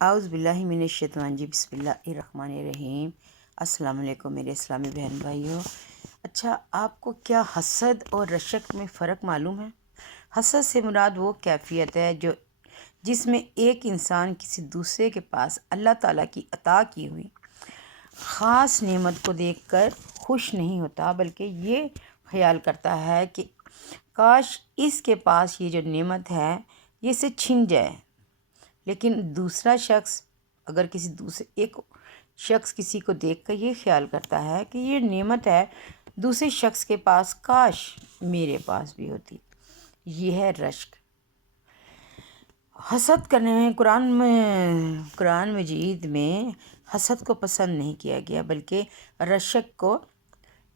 اعوذ باللہ من الشیطان جی بسم اللہ الرحمن الرحیم۔ السلام علیکم میرے اسلامی بہن بھائیوں۔ اچھا، آپ کو کیا حسد اور رشک میں فرق معلوم ہے؟ حسد سے مراد وہ کیفیت ہے جس میں ایک انسان کسی دوسرے کے پاس اللہ تعالیٰ کی عطا کی ہوئی خاص نعمت کو دیکھ کر خوش نہیں ہوتا، بلکہ یہ خیال کرتا ہے کہ کاش اس کے پاس یہ جو نعمت ہے یہ اسے چھن جائے۔ لیکن دوسرا شخص اگر ایک شخص کسی کو دیکھ کر یہ خیال کرتا ہے کہ یہ نعمت ہے دوسرے شخص کے پاس، کاش میرے پاس بھی ہوتی، یہ ہے رشک۔ حسد کرنے میں قرآن مجید میں حسد کو پسند نہیں کیا گیا، بلکہ رشک کو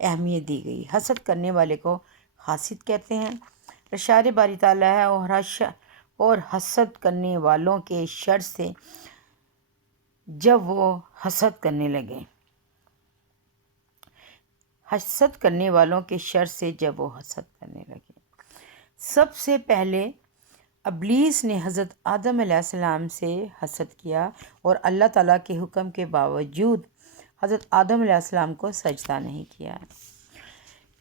اہمیت دی گئی۔ حسد کرنے والے کو حاسد کہتے ہیں۔ ارشاد باری تعالیٰ ہے اور حسد کرنے والوں کے شر سے جب وہ حسد کرنے لگے۔ سب سے پہلے ابلیس نے حضرت آدم علیہ السلام سے حسد کیا اور اللہ تعالیٰ کے حکم کے باوجود حضرت آدم علیہ السلام کو سجدہ نہیں کیا۔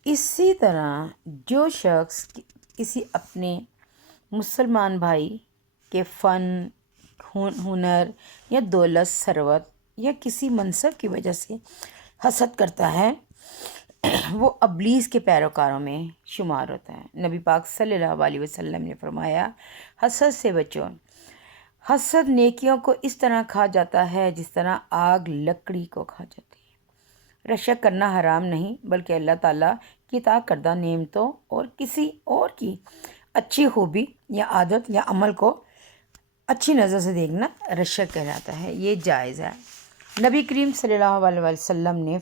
اسی طرح جو شخص کسی اپنے مسلمان بھائی کے فن، ہنر یا دولت، ثروت یا کسی منصب کی وجہ سے حسد کرتا ہے، وہ ابلیس کے پیروکاروں میں شمار ہوتا ہے۔ نبی پاک صلی اللہ علیہ وسلم نے فرمایا، حسد سے بچو۔ حسد نیکیوں کو اس طرح کھا جاتا ہے جس طرح آگ لکڑی کو کھا جاتی ہے۔ رشک کرنا حرام نہیں، بلکہ اللہ تعالیٰ کی عطا کردہ نعمتوں اور کسی اور کی اچھی خوبی یا عادت یا عمل کو اچھی نظر سے دیکھنا رشک کہلاتا ہے، یہ جائز ہے۔ نبی کریم صلی اللہ علیہ وسلم نے